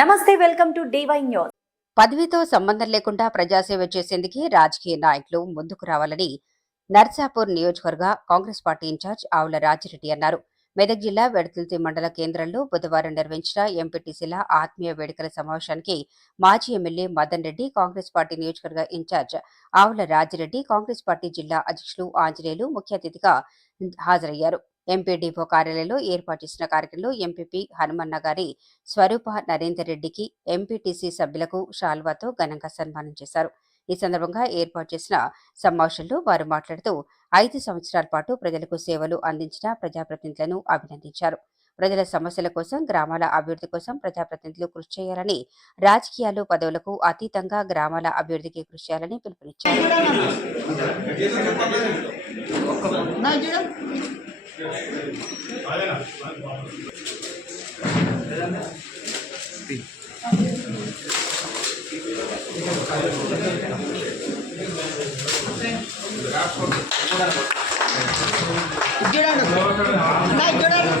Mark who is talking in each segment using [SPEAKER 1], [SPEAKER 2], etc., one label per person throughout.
[SPEAKER 1] నమస్తే welcome to DY news.
[SPEAKER 2] పదవితో సంబంధం లేకుండా ప్రజాసేవ చేసేందుకు రాజకీయ నాయకులు ముందుకు రావాలని నర్సాపూర్ నియోజకవర్గ కాంగ్రెస్ పార్టీ ఇన్ఛార్జ్ ఆవుల రాజిరెడ్డి అన్నారు. మెదక్ జిల్లా వెడతుల్తి మండల కేంద్రంలో బుధవారం నిర్వహించిన ఎంపీటీసీల ఆత్మీయ వేడుకల సమావేశానికి మాజీ MLA Madan Reddy Congress party నియోజకవర్గ ఇన్ఛార్జ్ ఆవుల రాజిరెడ్డి కాంగ్రెస్ పార్టీ జిల్లా అధ్యక్షులు ఆంజనేయులు ముఖ్య అతిథిగా హాజరయ్యారు. ఎంపీడీఓ కార్యాలయంలో ఏర్పాటు చేసిన కార్యక్రమంలో ఎంపీపీ హనుమన్న గారి స్వరూప నరేందర్ రెడ్డికి ఎంపీటీసీ సభ్యులకు షాల్వాతో ఘనంగా సన్మానం చేశారు. ఈ సందర్భంగా ఏర్పాటు చేసిన సమావేశంలో వారు మాట్లాడుతూ ఐదు సంవత్సరాల పాటు ప్రజలకు సేవలు అందించిన ప్రజాప్రతినిధులను అభినందించారు. ప్రజల సమస్యల కోసం గ్రామాల అభివృద్ధి కోసం ప్రజాప్రతినిధులు కృషి చేయాలని రాజకీయాలు పదవులకు అతీతంగా గ్రామాల అభివృద్ధికి కృషి చేయాలని పిలుపునిచ్చారు.
[SPEAKER 3] చూడండి. నా చూడండి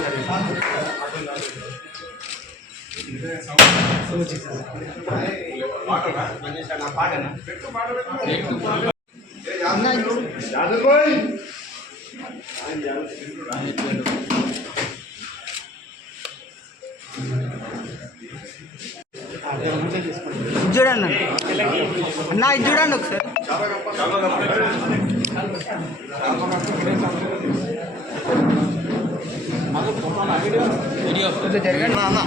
[SPEAKER 3] చూడండి అన్న ఇది చూడండి ఒకసారి. జరగండి అన్న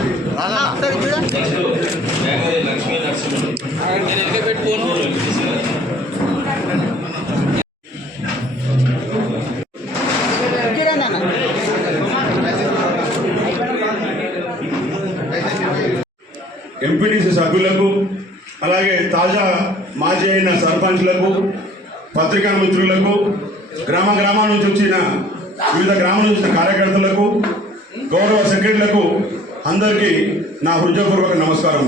[SPEAKER 4] ఎంపీటీసీ సభ్యులకు అలాగే తాజా మాజీ అయిన సర్పంచ్లకు పత్రికా మిత్రులకు గ్రామ గ్రామాల నుంచి వచ్చిన వివిధ గ్రామాల నుంచి వచ్చిన కార్యకర్తలకు గౌరవ సెక్రటరీలకు అందరికీ నా హృదయపూర్వక నమస్కారం.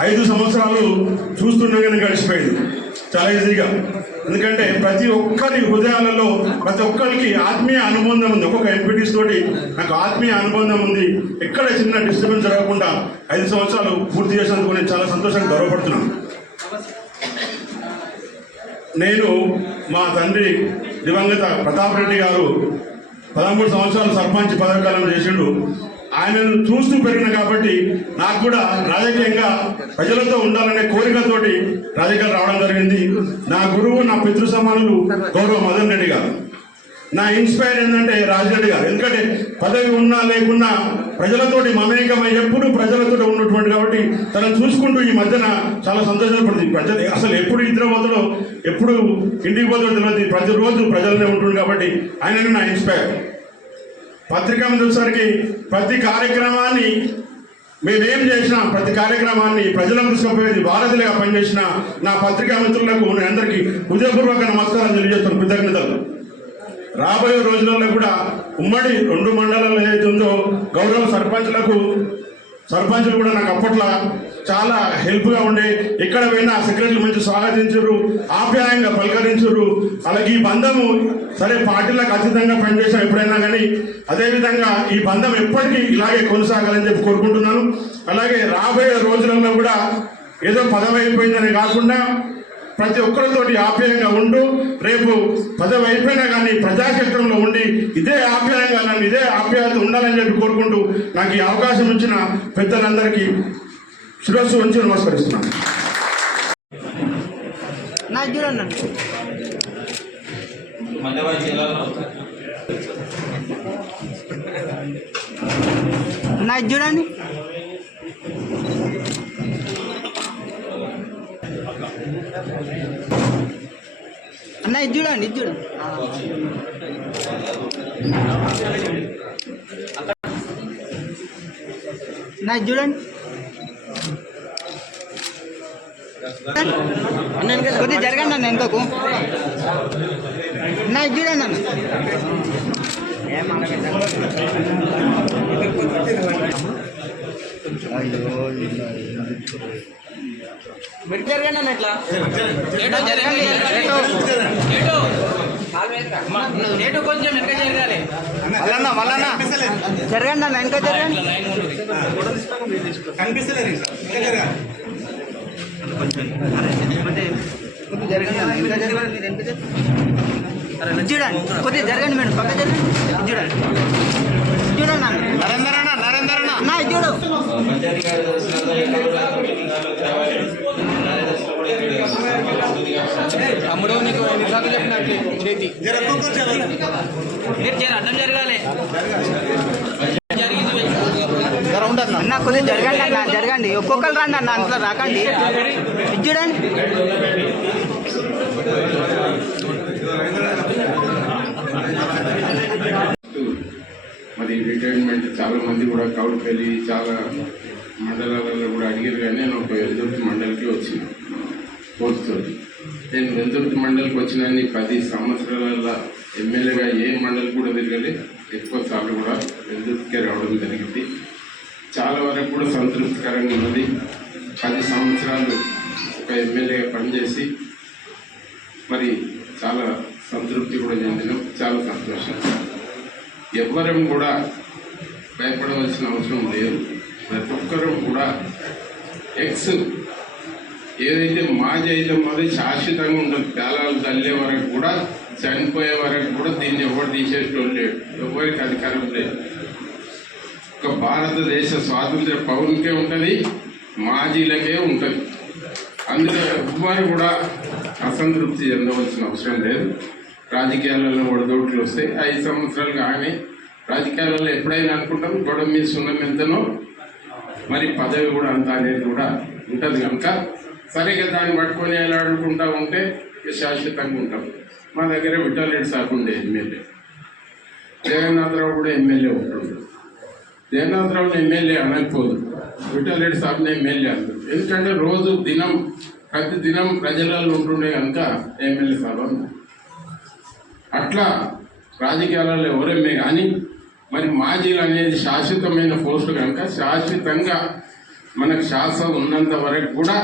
[SPEAKER 4] ఐదు సంవత్సరాలు చూస్తుండగానే గడిచిపోయింది. చాలా ఈజీగా. ఎందుకంటే ప్రతి ఒక్కరి హృదయాలలో ప్రతి ఒక్కరికి ఆత్మీయ అనుబంధం ఉంది. ఒక్కొక్క ఎంపీటీస్ తోటి నాకు ఆత్మీయ అనుబంధం ఉంది. ఎక్కడ చిన్న డిస్టర్బెన్స్ జరగకుండా ఐదు సంవత్సరాలు పూర్తి చేసినందుకు నేను చాలా సంతోషంగా గర్వపడుతున్నాను. నేను మా తండ్రి దివంగత ప్రతాప్ రెడ్డి గారు పదమూడు సంవత్సరాలు సర్పంచ్ పదవికాలం చేసిండు. ఆయనను చూస్తూ పెరిగిన కాబట్టి నాకు కూడా రాజకీయంగా ప్రజలతో ఉండాలనే కోరికతోటి రాజకీయాలు రావడం జరిగింది. నా గురువు నా పితృ సమానులు గౌరవ మదన్ రెడ్డి గారు. నా ఇన్స్పైర్ ఏంటంటే రాజరెడ్డి గారు. ఎందుకంటే పదవి ఉన్నా లేకున్నా ప్రజలతోటి మమేకమై ఎప్పుడు ప్రజలతో ఉన్నటువంటి కాబట్టి తనను చూసుకుంటూ ఈ మధ్యన చాలా సంతోషపడుతుంది ప్రజలు అసలు ఎప్పుడు ఇద్దరు పోతాడో ఎప్పుడు ఇంటికి పోతాడో తెలియదు. ప్రతిరోజు ప్రజలనే ఉంటుంది కాబట్టి ఆయననే నా ఇన్స్పైర్. పత్రికా చూసరికి ప్రతి కార్యక్రమాన్ని మేమేం చేసినా ప్రతి కార్యక్రమాన్ని ప్రజలకు తీసుకుపోయేది వారధిగా పనిచేసిన నా పత్రికా మిత్రులకు నేను అందరికీ హృదయపూర్వక నమస్కారం తెలియజేస్తాను కృతజ్ఞతలు. రాబోయే రోజులలో కూడా ఉమ్మడి రెండు మండలాలు ఏదైతే ఉందో గౌరవ సర్పంచ్లకు సర్పంచులు కూడా నాకు అప్పట్లో చాలా హెల్ప్గా ఉండే ఎక్కడ పోయినా సెక్రటరీలు మంచి స్వాగతించరు ఆప్యాయంగా పలకరించరు. అలాగే ఈ బంధము సరే పార్టీలకు అతీతంగా పనిచేసాం ఎప్పుడైనా కానీ అదేవిధంగా ఈ బంధం ఎప్పటికీ ఇలాగే కొనసాగాలని చెప్పి కోరుకుంటున్నాను. అలాగే రాబోయే రోజులలో కూడా ఏదో పదవి అయిపోయిందని కాకుండా ప్రతి ఒక్కరితోటి ఆప్యాయంగా ఉండు. రేపు పదవి అయిపోయినా కానీ ప్రజాక్షేత్రంలో ఉండి ఇదే ఆప్యాయంగా నన్ను ఇదే ఆప్యాయత ఉండాలని చెప్పి కోరుకుంటూ నాకు ఈ అవకాశం ఇచ్చిన పెద్దలందరికీ శిరస్సు ఉంచి నమస్కరిస్తున్నాను.
[SPEAKER 3] నా ఇది చూడండి అన్న ఇది చూడండి ఇది చూడండి. అన్న ఇది చూడండి. అన్న కొద్దిగా జరగండి అన్న ఎంతకు అన్న ఇది చూడండి అన్న. అయ్యో మెట్టు జరగండి అన్న ఇట్లా.
[SPEAKER 5] నేటు కొంచెం వెనక జరగాలి.
[SPEAKER 3] మల్లన్న మల్లన్న. జరగండి అన్న వెనక జరగండి.
[SPEAKER 5] కనిపిస్తలేదు
[SPEAKER 3] మీరు చూడండి కొద్దిగా జరగండి మేడం పక్క జరగండి. చూడండి. చూడండి
[SPEAKER 5] నరేందర్ అన్న నరేందర్ అన్న
[SPEAKER 3] చూడు.
[SPEAKER 5] తమ్ముడు నీకు ఎన్నిసార్లు చెప్పినట్టు చేతి.
[SPEAKER 3] మీరు అడ్డం జరగాలి. అన్న కొద్దిగా జరగండి అన్న జరగండి. ఒక్కొక్కరు రండి అన్న అంతలో రాకండి. చూడండి.
[SPEAKER 6] మరి రిటైర్మెంట్ చాలా మంది కూడా కౌలుకెళ్ళి చాలా మండలాలలో కూడా అడిగారు కానీ నేను ఒక వెల్దుర్తి మండలికి వచ్చిన పోస్ట్ నేను వెల్దుర్తి మండలికి వచ్చిన పది సంవత్సరాల ఎమ్మెల్యేగా ఏ మండలి కూడా తిరగలే ఎక్కువ సార్లు కూడా వెల్దుర్తికే రావడం జరిగింది. చాలా వరకు కూడా సంతృప్తికరంగా ఉన్నది. పది సంవత్సరాలు ఒక ఎమ్మెల్యేగా పనిచేసి మరి చాలా సంతృప్తి కూడా చెందినాం. చాలా సంతోషం. ఎవ్వరం కూడా భయపడవలసిన అవసరం లేదు. ప్రతి ఒక్కరూ కూడా ఎక్స్ ఏదైతే మాజీ అయితే మాది శాశ్వతంగా ఉంటుంది. పేలాలు తల్లే వరకు కూడా చనిపోయే వరకు కూడా దీన్ని ఎవరు తీసేటోళ్ళు లేడు. ఎవరికి అధికారం లేదు. ఒక భారతదేశ స్వాతంత్ర పౌరునికే ఉంటుంది మాజీలకే ఉంటుంది. అందుకే ఎవ్వరు కూడా అసంతృప్తి చెందవలసిన అవసరం లేదు. రాజకీయాలలో ఒడదొట్లు వస్తాయి. ఐదు సంవత్సరాలు కానీ రాజకీయాలలో ఎప్పుడైనా అనుకుంటాం గొడవ మీద సున్నం ఎంతనో మరి పదవి కూడా అంత అనేది కూడా ఉంటుంది కనుక సరిగ్గా దాన్ని పట్టుకొని ఎలాడుకుంటా ఉంటే శాశ్వతంగా ఉంటాం. మా దగ్గర విఠారెడ్డి సార్ ఉండే ఎమ్మెల్యే. జగన్నాథరావు కూడా ఎమ్మెల్యే ఉంటుండు. జగన్నాథరావుని ఎమ్మెల్యే అనకపోదు. విఠారెడ్డి సార్ని ఎమ్మెల్యే అంటారు. ఎందుకంటే రోజు దినం ప్రతి దినం ప్రజలలో ఉంటుండే కనుక ఎమ్మెల్యే సార్ అన్నారు అట్లా రాజకీయాలలో ఎవరేమే కానీ మరి మాజీలు అనేది శాశ్వతమైన పోస్టు కనుక శాశ్వతంగా మనకు శ్వాస ఉన్నంత వరకు కూడా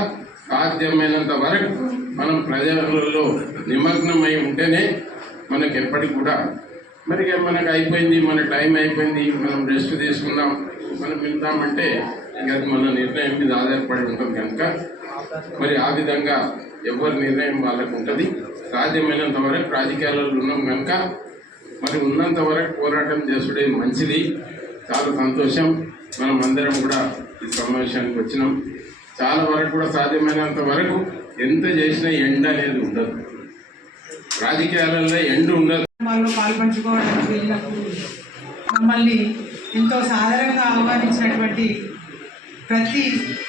[SPEAKER 6] సాధ్యమైనంత వరకు మనం ప్రజలలో నిమగ్నమై ఉంటేనే మనకి ఎప్పటికి కూడా మరి మనకు అయిపోయింది మన టైం అయిపోయింది మనం రెస్ట్ తీసుకుందాం మనం వెళ్తామంటే అది మన నిర్ణయం మీద ఆధారపడి ఉంటుంది కనుక మరి ఆ విధంగా ఎవరి నిర్ణయం వాళ్ళకు ఉంటుంది. సాధ్యమైనంత వరకు రాజకీయాలలో ఉన్నాం కనుక మరి ఉన్నంత వరకు పోరాటం చేసుడే మంచిది. చాలా సంతోషం. మనం అందరం కూడా ఈ సమావేశానికి వచ్చినాం. చాలా వరకు కూడా సాధ్యమైనంత వరకు ఎంత చేసినా ఎండ అనేది ఉండదు. రాజకీయాలలో ఎండ ఉండదు.
[SPEAKER 7] వాళ్ళు పాల్పంచుకోవడానికి మమ్మల్ని ఎంతో సాధారణంగా ఆహ్వానించినటువంటి ప్రతి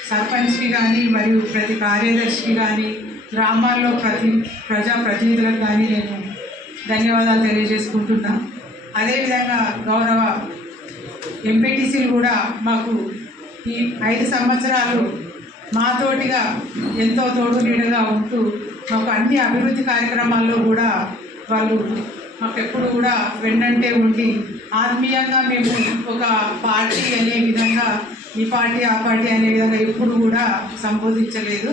[SPEAKER 7] సర్పంచ్కి కానీ మరియు ప్రతి కార్యదర్శికి కానీ గ్రామాల్లో ప్రతి ప్రజా ప్రతినిధులకు కానీ నేను ధన్యవాదాలు తెలియజేసుకుంటున్నా. అదేవిధంగా గౌరవ ఎంపీటీసీలు కూడా మాకు ఈ ఐదు సంవత్సరాలు మాతోటిగా ఎంతో తోడు నీడగా ఉంటూ మాకు అన్ని అభివృద్ధి కార్యక్రమాల్లో కూడా వాళ్ళు మాకెప్పుడు కూడా వెన్నంటే ఉండి ఆత్మీయంగా మేము ఒక పార్టీ అనే విధంగా ఈ పార్టీ ఆ పార్టీ అనే విధంగా ఎప్పుడు కూడా సంబోధించలేదు.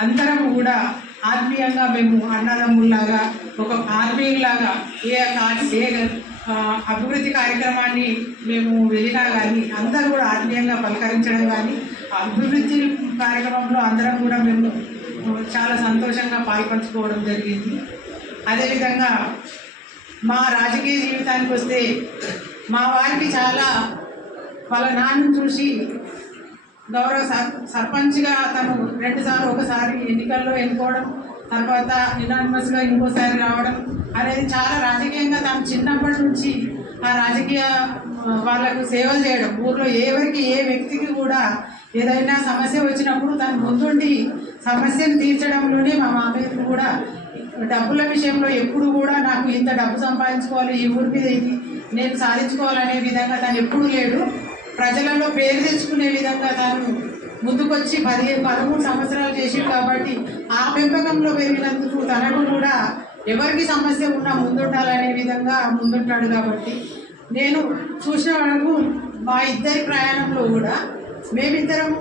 [SPEAKER 7] అందరం కూడా ఆత్మీయంగా మేము అన్నదమ్ముల్లాగా ఒక ఆత్మీయులాగా ఏ ఏ అభివృద్ధి కార్యక్రమాన్ని మేము వెళ్ళినా కానీ అందరూ కూడా ఆత్మీయంగా పలకరించడం కానీ అభివృద్ధి కార్యక్రమంలో అందరం కూడా మేము చాలా సంతోషంగా పాల్పంచుకోవడం జరిగింది. అదేవిధంగా మా రాజకీయ జీవితానికి వస్తే మా వారికి చాలా వాళ్ళ నాన్నను చూసి గౌరవ సర్ సర్పంచ్గా తను రెండుసార్లు ఒకసారి ఎన్నికల్లో ఎన్నుకోవడం తర్వాత యునానిమస్గా ఇంకోసారి రావడం అనేది చాలా రాజకీయంగా తను చిన్నప్పటి నుంచి ఆ రాజకీయ వాళ్ళకు సేవలు చేయడం ఊర్లో ఎవరికి ఏ వ్యక్తికి కూడా ఏదైనా సమస్య వచ్చినప్పుడు తను ముందుండి సమస్యను తీర్చడంలోనే మా మామయ్యకు కూడా డబ్బుల విషయంలో ఎప్పుడు కూడా నాకు ఇంత డబ్బు సంపాదించుకోవాలి ఈ ఊరి మీద ఇది నేను సాధించుకోవాలనే విధంగా తను ఎప్పుడూ లేడు. ప్రజలలో పేరు తెచ్చుకునే విధంగా తను ముందుకొచ్చి పదిహేను పదమూడు సంవత్సరాలు చేసిండు కాబట్టి ఆ పెంపకంలో పెరిగినందుకు తనకు కూడా ఎవరికి సమస్య ఉన్నా ముందుండాలనే విధంగా ముందుంటాడు కాబట్టి నేను చూసిన వరకు మా ఇద్దరి ప్రయాణంలో కూడా మేమిద్దరం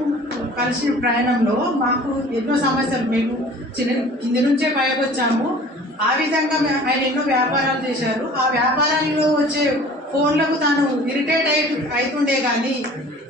[SPEAKER 7] కలిసిన ప్రయాణంలో మాకు ఎన్నో సమస్యలు మేము చిన్న కింది నుంచే పైకి వచ్చాము ఆ విధంగా ఆయన ఎన్నో వ్యాపారాలు చేశారు. ఆ వ్యాపారాల్లో వచ్చే ఫోన్లకు తాను ఇరిటేట్ అయి అవుతుండే కానీ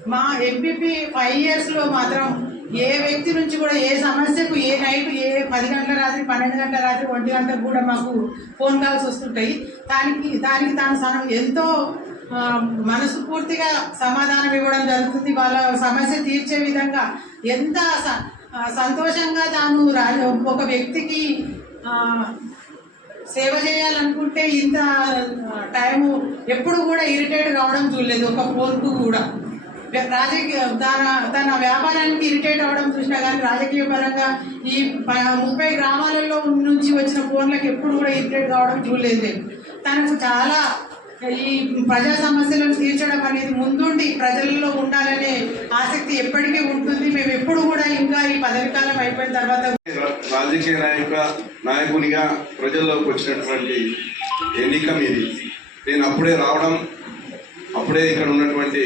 [SPEAKER 7] మా ఎంపీపీ ఫైవ్ ఇయర్స్లో మాత్రం ఏ వ్యక్తి నుంచి కూడా ఏ సమస్యకు ఏ నైట్ ఏ పది గంటల రాత్రి పన్నెండు గంటల రాత్రి ఒంటి గంటకు కూడా మాకు ఫోన్ కాల్స్ వస్తుంటాయి. దానికి దానికి తాను సమ- ఎంతో మనస్ఫూర్తిగా మనసు పూర్తిగా సమాధానం ఇవ్వడం జరుగుతుంది. వాళ్ళ సమస్య తీర్చే విధంగా ఎంత స- సంతోషంగా తాను రా- ఒక వ్యక్తికి సేవ చేయాలనుకుంటే ఇంత టైము ఎప్పుడు కూడా ఇరిటేట్ కావడం చూడలేదు. ఒక ఫోన్కు కూడా. రాజకీయ తన తన వ్యాపారానికి ఇరిటేట్ అవ్వడం చూసినా కానీ రాజకీయ పరంగా ఈ ప- ముప్పై గ్రామాలలో నుంచి వచ్చిన ఫోన్లకు ఎప్పుడు కూడా ఇరిటేట్ కావడం చూడలేదు. తనకు చాలా ఈ ప్రజా సమస్యలను తీర్చడం అనేది ముందుండి ప్రజలలో ఉండాలనే ఆసక్తి ఎప్పటికీ ఉంటుంది. మేము ఎప్పుడు కూడా ఇంకా ఈ పదవి కాలం అయిపోయిన తర్వాత
[SPEAKER 8] రాజకీయ నాయక నాయకునిగా ప్రజల్లోకి వచ్చినటువంటి ఎన్నిక మీది. నేను అప్పుడే రావడం అప్పుడే ఇక్కడ ఉన్నటువంటి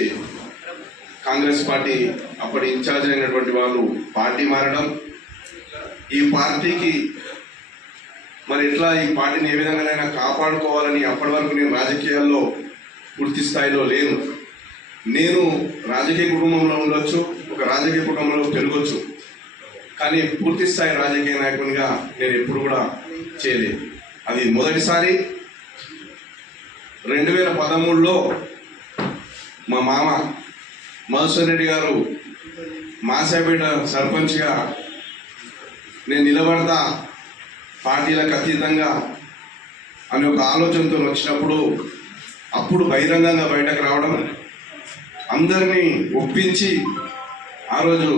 [SPEAKER 8] కాంగ్రెస్ పార్టీ అప్పటి ఇన్ఛార్జ్ అయినటువంటి వాళ్ళు పార్టీ మారడం. ఈ పార్టీకి మరి ఎట్లా ఈ పార్టీని ఏ విధంగానైనా కాపాడుకోవాలని అప్పటి వరకు నేను రాజకీయాల్లో పూర్తి స్థాయిలో లేను. నేను రాజకీయ కుటుంబంలో ఉండొచ్చు ఒక రాజకీయ కుటుంబంలో పెరగొచ్చు. కానీ పూర్తి స్థాయి రాజకీయ నాయకునిగా నేను ఎప్పుడు కూడా చేయలేదు. అది మొదటిసారి రెండు వేల పదమూడులో మా మామ మధుసూర్ రెడ్డి గారు మాసాపేట సర్పంచ్గా నేను నిలబడతా పార్టీలకు అతీతంగా అనే ఒక ఆలోచనతో వచ్చినప్పుడు అప్పుడు బహిరంగంగా బయటకు రావడం అందరినీ ఒప్పించి ఆ రోజు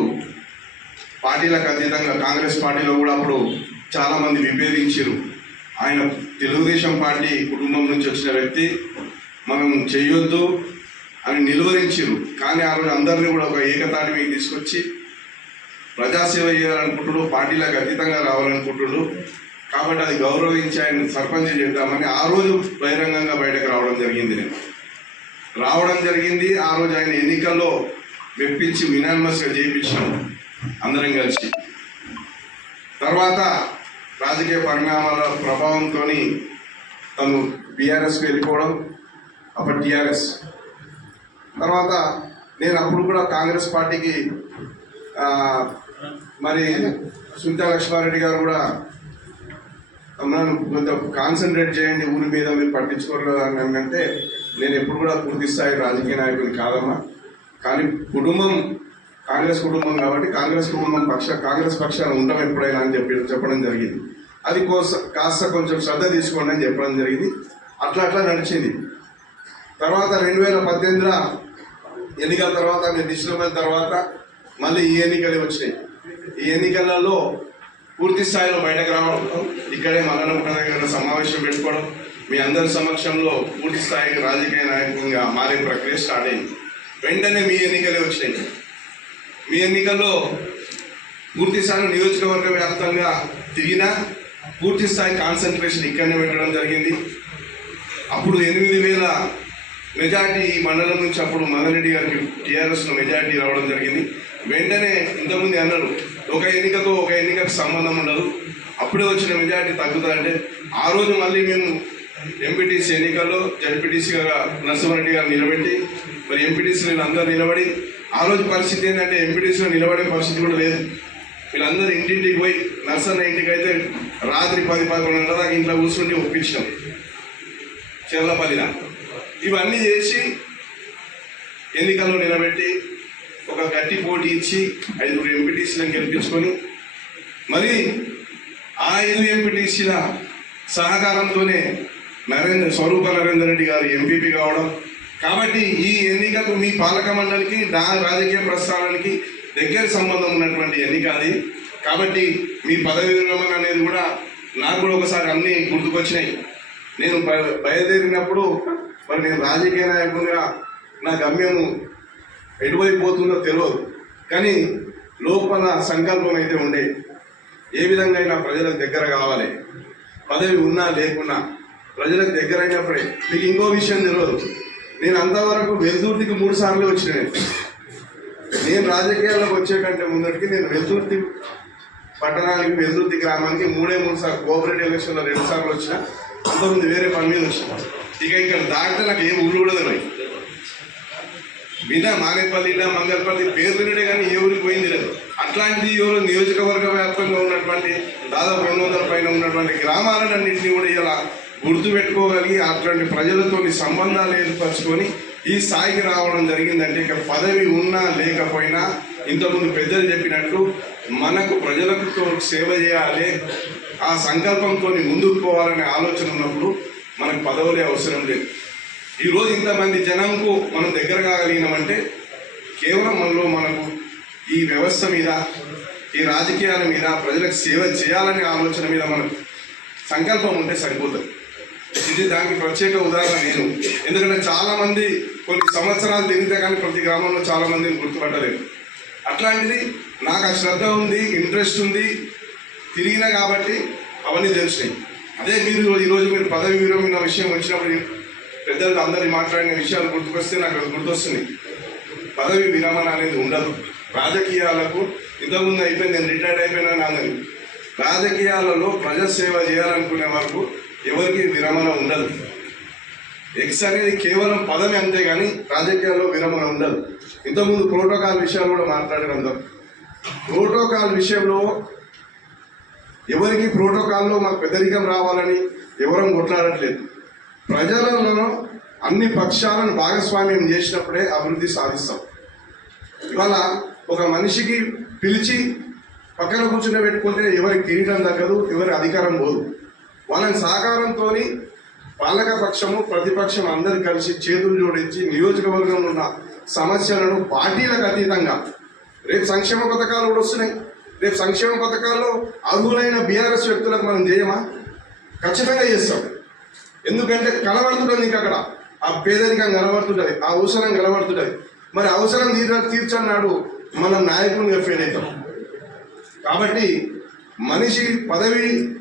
[SPEAKER 8] పార్టీలకు అతీతంగా కాంగ్రెస్ పార్టీలో కూడా అప్పుడు చాలామంది విభేదించారు ఆయన తెలుగుదేశం పార్టీ కుటుంబం నుంచి వచ్చిన వ్యక్తి మనం చేయొద్దు అని నిలువరించారు కానీ ఆ రోజు అందరినీ కూడా ఒక ఏకతాటి మీద తీసుకొచ్చి ప్రజాసేవ చేయాలనుకుంటుడు పార్టీలకు అతీతంగా రావాలనుకుంటుడు కాబట్టి అది గౌరవించి ఆయన సర్పంచ్ చేద్దామని ఆ రోజు బహిరంగంగా బయటకు రావడం జరిగింది. నేను రావడం జరిగింది. ఆ రోజు ఆయన ఎన్నికల్లో మెప్పించి వినానిమస్గా చేయించాం అందరం కలిసి. తర్వాత రాజకీయ పరిణామాల ప్రభావంతో తను బీఆర్ఎస్కి వెళ్ళిపోవడం అప్పుడు టీఆర్ఎస్ తర్వాత నేను అప్పుడు కూడా కాంగ్రెస్ పార్టీకి మరి సునీతా లక్ష్మారెడ్డి గారు కూడా నన్ను కొంత కాన్సన్ట్రేట్ చేయండి ఊరి మీద మీరు పట్టించుకోవడం అని అంటే నేను ఎప్పుడు కూడా పూర్తి స్థాయి రాజకీయ నాయకుని కాదమ్మా. కానీ కుటుంబం కాంగ్రెస్ కుటుంబం కాబట్టి కాంగ్రెస్ కుటుంబం పక్ష కాంగ్రెస్ పక్షాన ఉంటాం ఎప్పుడైనా అని చెప్పి చెప్పడం జరిగింది. అది కోస కాస్త కొంచెం శ్రద్ధ తీసుకోండి అని చెప్పడం జరిగింది. అట్లా అట్లా నడిచింది. తర్వాత రెండు వేల పద్దెనిమిదిలో ఎన్నికల తర్వాత నేను నిశ్చితమైన తర్వాత మళ్ళీ ఈ ఎన్నికలు వచ్చినాయి. ఈ ఎన్నికలలో పూర్తి స్థాయిలో బయటకు రావడం ఇక్కడే మల్లన దగ్గర సమావేశం పెట్టుకోవడం మీ అందరి సమక్షంలో పూర్తి స్థాయికి రాజకీయ నాయకునిగా మారే ప్రక్రియ స్టార్ట్ అయింది. వెంటనే మీ ఎన్నికలే వచ్చినాయి మీ ఎన్నికల్లో పూర్తి స్థాయి నియోజకవర్గ వ్యాప్తంగా తిరిగినా పూర్తి స్థాయి కాన్సన్ట్రేషన్ ఇక్కడనే పెట్టడం జరిగింది. అప్పుడు ఎనిమిది వేల మెజార్టీ ఈ మండలం నుంచి అప్పుడు మదరెడ్డి గారికి టీఆర్ఎస్లో మెజార్టీ రావడం జరిగింది. వెంటనే ఇంతకుముందు అన్నారు ఒక ఎన్నికతో ఒక ఎన్నికకు సంబంధం ఉండదు. అప్పుడే వచ్చిన మెజార్టీ తగ్గుతుందంటే ఆ రోజు మళ్ళీ మేము ఎంపీటీసీ ఎన్నికల్లో జడ్పీటీసీగా నరసింహారెడ్డి గారు నిలబెట్టి మరి ఎంపీటీసీలు అందరూ నిలబడి ఆ రోజు పరిస్థితి ఏంటంటే ఎంపీటీసీలో నిలబడే పరిస్థితి కూడా లేదు. వీళ్ళందరూ ఇంటింటికి పోయి నర్సన్న ఇంటికి అయితే రాత్రి పది పదకొండు దాకా ఇంట్లో కూర్చుండి ఒప్పించినాం. చెర్లపల్లిన. ఇవన్నీ చేసి ఎన్నికల్లో నిలబెట్టి ఒక గట్టి పోటీ ఇచ్చి ఐదుగురు ఎంపీటీసీలను గెలిపించుకొని మరి ఆ ఐదు ఎంపీటీసీల సహకారంతోనే నరేంద్ర స్వరూప నరేందర్ రెడ్డి గారు ఎంపీపీ కావడం కాబట్టి ఈ ఎన్నికకు మీ పాలక మండలికి నా రాజకీయ ప్రస్థానానికి దగ్గర సంబంధం ఉన్నటువంటి ఎన్నిక అది. కాబట్టి మీ పదవి విరమణ అనేది కూడా నాకు కూడా ఒకసారి అన్నీ గుర్తుకొచ్చినాయి. నేను బయ- బయలుదేరినప్పుడు మరి నేను రాజకీయ నాయకునిగా నా గమ్యము ఎటువైపు పోతుందో తెలియదు కానీ లోపల సంకల్పం అయితే ఉండే. ఏ విధంగా అయినా ప్రజలకు దగ్గర కావాలి. పదవి ఉన్నా లేకున్నా ప్రజలకు దగ్గర అయినప్పుడే మీకు ఇంకో విషయం తెలియదు నేను అంతవరకు వెల్దుర్తికి మూడు సార్లు వచ్చిన నేను. రాజకీయాల్లోకి వచ్చే కంటే ముందటికి నేను వెల్దుర్తి పట్టణానికి వెల్దుర్తి గ్రామానికి మూడే మూడు సార్లు కోఆపరేటివ్ ఎలక్షన్లో రెండు సార్లు వచ్చిన. అంతకుముందు వేరే పని మీద వచ్చిన. ఇక ఇక్కడ దాటితే నాకు ఏ ఊరు కూడా తెలియదు వినా మానేపల్లిలా మంగళపల్లి పేరు వినడే కానీ ఏ ఊరికి పోయింది లేదు. అట్లాంటిది ఎవరు నియోజకవర్గ వ్యాప్తంగా ఉన్నటువంటి దాదాపు రెండు వందల పైన ఉన్నటువంటి గ్రామాలన్నింటినీ కూడా ఇలా గుర్తు పెట్టుకోగలిగి అటువంటి ప్రజలతోని సంబంధాలు ఏర్పరచుకొని ఈ స్థాయికి రావడం జరిగిందంటే ఇక పదవి ఉన్నా లేకపోయినా ఇంతకుముందు పెద్దలు చెప్పినట్టు మనకు ప్రజలకు తో- సేవ చేయాలి ఆ సంకల్పంతో ముందుకు పోవాలనే ఆలోచన ఉన్నప్పుడు మనకు పదవులే అవసరం లేదు. ఈరోజు ఇంతమంది జనంకు మనం దగ్గర కాగలిగినామంటే కేవలం మనలో మనకు ఈ వ్యవస్థ మీద ఈ రాజకీయాల మీద ప్రజలకు సేవ చేయాలనే ఆలోచన మీద మనకు సంకల్పం ఉంటే సరిపోతుంది. ఇది దానికి ప్రత్యేక ఉదాహరణ నేను. ఎందుకంటే చాలామంది కొన్ని సంవత్సరాలు తిరిగితే కానీ ప్రతి గ్రామంలో చాలామందిని గుర్తుపట్టలేదు అట్లాంటిది నాకు ఆ శ్రద్ధ ఉంది ఇంట్రెస్ట్ ఉంది తిరిగినా కాబట్టి అవన్నీ తెలిసినాయి అదే మీరు ఈరోజు మీరు పదవి విరమణ విషయం వచ్చినప్పుడు పెద్దలు అందరినీ మాట్లాడిన విషయాలు గుర్తుకొస్తే నాకు అది గుర్తొస్తుంది పదవి విరమణ అనేది ఉండదు. రాజకీయాలకు ఇంతకుముందు అయిపోయింది నేను రిటైర్డ్ అయిపోయినా అందరి రాజకీయాలలో ప్రజాసేవ చేయాలనుకునే వరకు ఎవరికి విరమణ ఉండదు. ఎక్స్ అనేది కేవలం పదవి అంతే కానీ రాజకీయాల్లో విరమణ ఉండదు. ఇంతకుముందు ప్రోటోకాల్ విషయాలు కూడా మాట్లాడారు ప్రోటోకాల్ విషయంలో ఎవరికి ప్రోటోకాల్లో మాకు పెద్దరికం రావాలని ఎవరం కొట్లాడట్లేదు. ప్రజలలో అన్ని పక్షాలను భాగస్వామ్యం చేసినప్పుడే అభివృద్ధి సాధిస్తాం. ఇవాళ ఒక మనిషికి పిలిచి పక్కన కూర్చుని పెట్టుకుంటే ఎవరికి కిరీటం తగ్గదు ఎవరి అధికారం పోదు. వాళ్ళని సహకారంతో పాలక పక్షము ప్రతిపక్షం అందరు కలిసి చేతులు జోడించి నియోజకవర్గంలో ఉన్న సమస్యలను పార్టీలకు అతీతంగా రేపు సంక్షేమ పథకాలు కూడా వస్తున్నాయి. రేపు సంక్షేమ పథకాల్లో అర్హులైన బీఆర్ఎస్ వ్యక్తులకు మనం చేయమా ఖచ్చితంగా చేస్తాం. ఎందుకంటే కనబడుతుంటుంది ఇంకా అక్కడ. ఆ పేదరికం కనబడుతుంటుంది ఆ అవసరం కనబడుతుంటుంది. మరి అవసరం తీర్చ తీర్చన్నాడు మన నాయకునిగా ఫెయిల్ అవుతాం. కాబట్టి మనిషి పదవి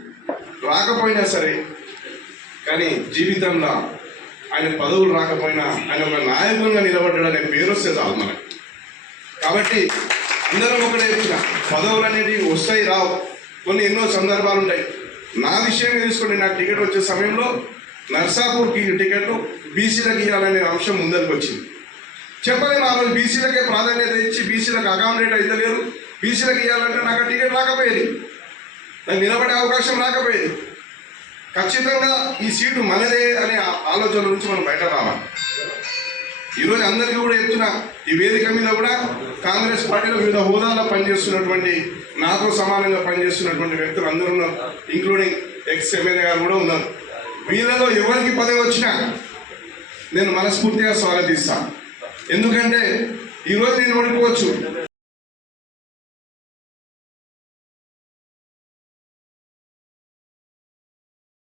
[SPEAKER 8] రాకపోయినా సరే కానీ జీవితంలో ఆయన పదవులు రాకపోయినా ఆయన ఒక నాయకునిగా నిలబడ్డాడనే పేరు వస్తే చాలు మనకి. కాబట్టి అందరం ఒకటే పదవులు అనేటివి వస్తాయి రావు. కొన్ని ఎన్నో సందర్భాలు ఉంటాయి. నా విషయం తీసుకోండి నా టికెట్ వచ్చే సమయంలో నర్సాపూర్కి టికెట్ బీసీలకు ఇవ్వాలనే అంశం ముందరికి వచ్చింది. చెప్పలేము ఆ రోజు బీసీలకే ప్రాధాన్యత ఇచ్చి బీసీలకు అకామిడేట్ అయితే లేరు బీసీలకు ఇవ్వాలంటే నాకు టికెట్ రాకపోయేది. నాకు నిలబడే అవకాశం రాకపోయేది. ఖచ్చితంగా ఈ సీటు మనదే అనే ఆలోచన నుంచి మనం బయట రావాలి. ఈరోజు అందరికీ కూడా చెప్తున్నా ఈ వేదిక మీద కూడా కాంగ్రెస్ పార్టీలో వివిధ హోదాలో పనిచేస్తున్నటువంటి నాతో సమానంగా పనిచేస్తున్నటువంటి వ్యక్తులు అందరూ ఉన్నారు. ఇంక్లూడింగ్ ఎక్స్ ఎమ్మెల్యే గారు కూడా ఉన్నారు. వీళ్ళలో ఎవరికి పదవి వచ్చినా నేను మనస్ఫూర్తిగా స్వాగతిస్తాను. ఎందుకంటే ఈరోజు నేను ఓడిపోవచ్చు.